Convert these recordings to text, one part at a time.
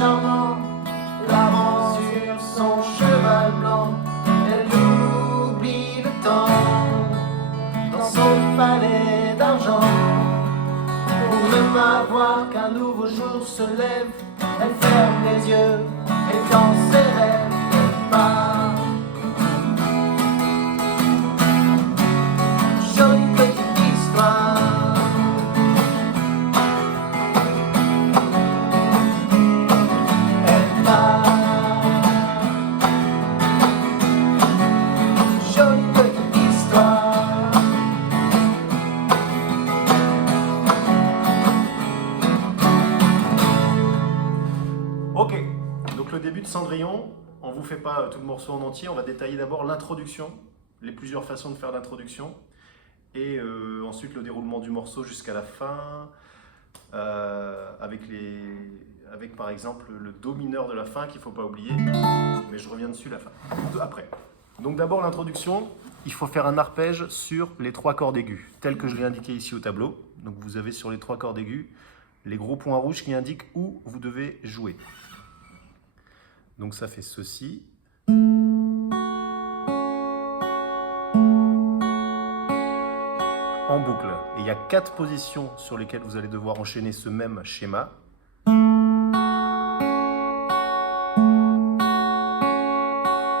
charmant, l'avant sur son cheval blanc. Elle oublie le temps dans son palais d'argent. Pour ne pas voir qu'un nouveau jour se lève, elle ferme les yeux et dans ses rêves elle part. Jolie petite histoire. Elle part. Jolie petite histoire. Ok, donc le début de Cendrillon, on vous fait pas tout le morceau en entier, on va détailler d'abord l'introduction, les plusieurs façons de faire l'introduction, et ensuite le déroulement du morceau jusqu'à la fin, avec par exemple le Do mineur de la fin qu'il ne faut pas oublier, mais je reviens dessus après. Donc d'abord l'introduction, il faut faire un arpège sur les 3 cordes aiguës, tel que je l'ai indiqué ici au tableau. Donc vous avez sur les 3 cordes aiguës les gros points rouges qui indiquent où vous devez jouer. Donc ça fait ceci. En boucle. Et il y a 4 positions sur lesquelles vous allez devoir enchaîner ce même schéma. Donc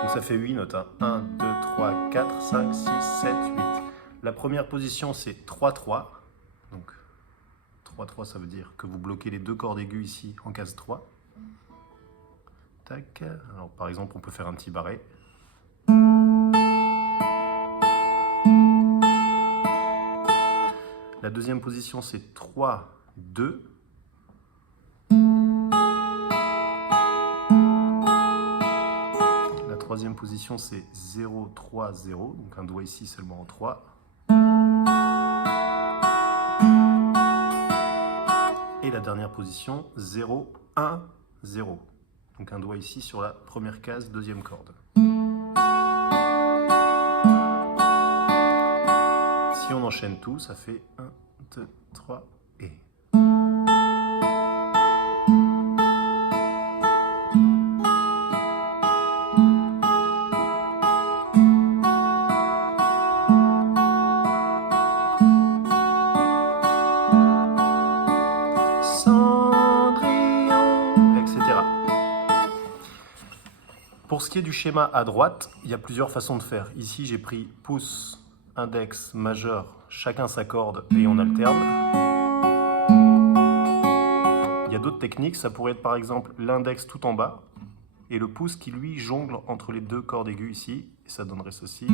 ça fait 8 notes. 1, 2, 3, 4, 5, 6, 7, 8. La première position c'est 3-3. Donc 3-3 ça veut dire que vous bloquez les 2 cordes aiguës ici en case 3. Tac. Alors par exemple on peut faire un petit barré. La deuxième position c'est 3-2. La troisième position c'est 0-3-0, donc un doigt ici seulement en 3. Et la dernière position 0-1-0. Donc un doigt ici sur la première case, deuxième corde. Si on enchaîne tout, ça fait 1, 2, 3 et... Pour ce qui est du schéma à droite, il y a plusieurs façons de faire. Ici, j'ai pris pouce, index, majeur, chacun sa corde et on alterne. Il y a d'autres techniques, ça pourrait être par exemple l'index tout en bas et le pouce qui lui jongle entre les 2 cordes aiguës ici, et ça donnerait ceci.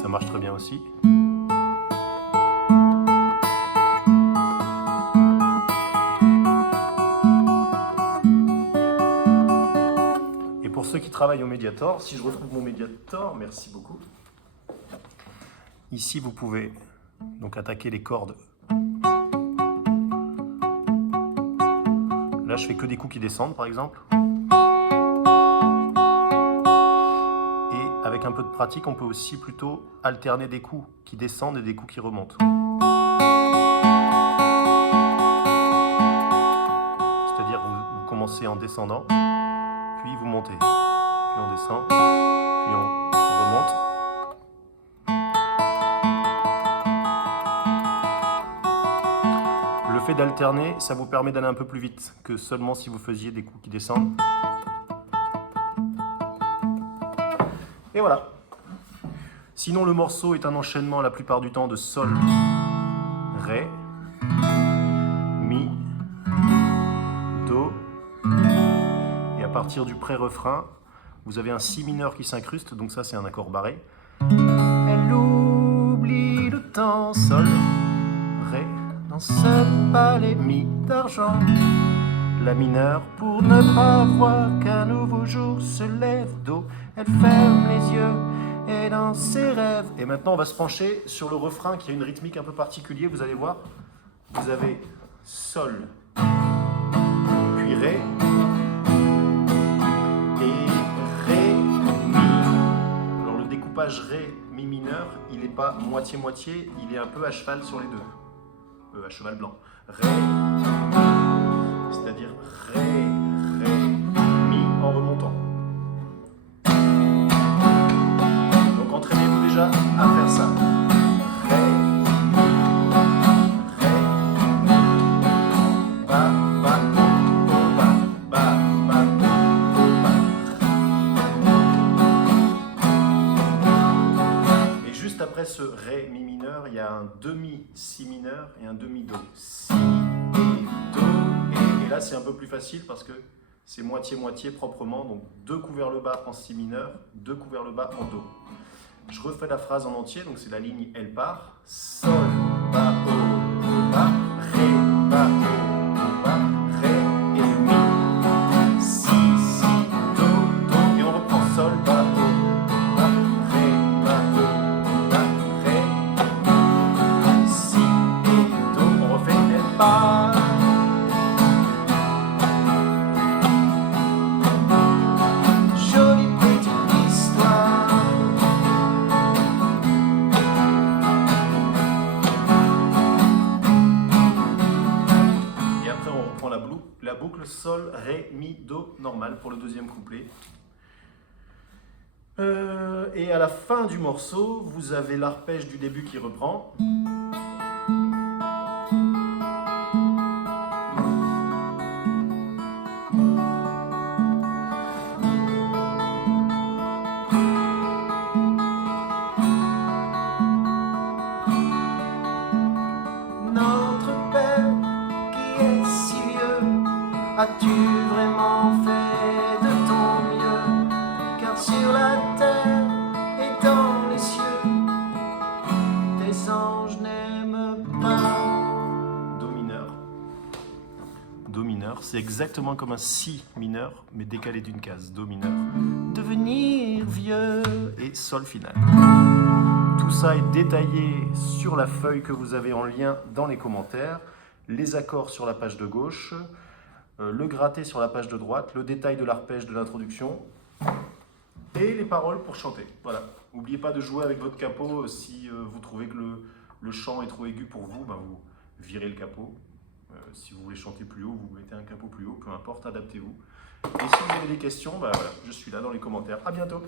Ça marche très bien aussi. Pour ceux qui travaillent au Mediator, si je retrouve mon Mediator, merci beaucoup. Ici, vous pouvez donc attaquer les cordes. Là, je fais que des coups qui descendent, par exemple. Et avec un peu de pratique, on peut aussi plutôt alterner des coups qui descendent et des coups qui remontent. C'est-à-dire, vous commencez en descendant, puis vous montez. Puis on descend, puis on remonte. Le fait d'alterner, ça vous permet d'aller un peu plus vite que seulement si vous faisiez des coups qui descendent. Et voilà. Sinon, le morceau est un enchaînement la plupart du temps de Sol, Ré, Mi, Do. Et à partir du pré-refrain, vous avez un Si mineur qui s'incruste, donc ça c'est un accord barré. Elle oublie le temps, Sol, Ré, dans ce palais Mi d'argent. La mineure pour ne pas voir qu'un nouveau jour se lève, Do. Elle ferme les yeux et dans ses rêves. Et maintenant on va se pencher sur le refrain qui a une rythmique un peu particulière, vous allez voir. Vous avez Sol, puis Ré, Ré, Mi mineur, il n'est pas moitié-moitié, il est un peu à cheval sur les 2. à cheval blanc. Ré, c'est-à-dire Ré, Ré, Mi en remontant. Donc entraînez-vous déjà à faire ça. Ré, Ré, Ba, Ba, O, Ba, Ba, Ba, O, Ba. Et juste après ce Ré, Mi mineur, il y a un demi Si mineur et un demi Do. Si et Do. Et là, c'est un peu plus facile parce que c'est moitié-moitié proprement. Donc 2 coups vers le bas en Si mineur, 2 coups vers le bas en Do. Je refais la phrase en entier, donc c'est la ligne, elle part. Sol, Ba, O, Ba, Ré, Ba, O, Ba, Ré et Mi. Si, Si, Do, Do. Et on reprend Sol, Ba, O, Ba, Ré, Ba, O, Ba, Ré. Si et Do. On refait elle part. Jolie petite histoire. Et après on reprend la boucle Sol, Ré, Mi, Do normal pour le deuxième couplet. Et à la fin du morceau, vous avez l'arpège du début qui reprend. Notre Père qui est si vieux, as-tu vraiment fait de ton mieux? Car sur la terre et dans les cieux, tes anges n'aiment pas. Do mineur. Do mineur, c'est exactement comme un Si mineur, mais décalé d'une case. Do mineur. Devenir vieux et Sol final. Tout ça est détaillé sur la feuille que vous avez en lien dans les commentaires. Les accords sur la page de gauche, le gratté sur la page de droite, le détail de l'arpège de l'introduction et les paroles pour chanter. Voilà. N'oubliez pas de jouer avec votre capot. Si vous trouvez que le chant est trop aigu pour vous, ben vous virez le capot. Si vous voulez chanter plus haut, vous mettez un capot plus haut, peu importe, adaptez-vous. Et si vous avez des questions, ben voilà, je suis là dans les commentaires. À bientôt.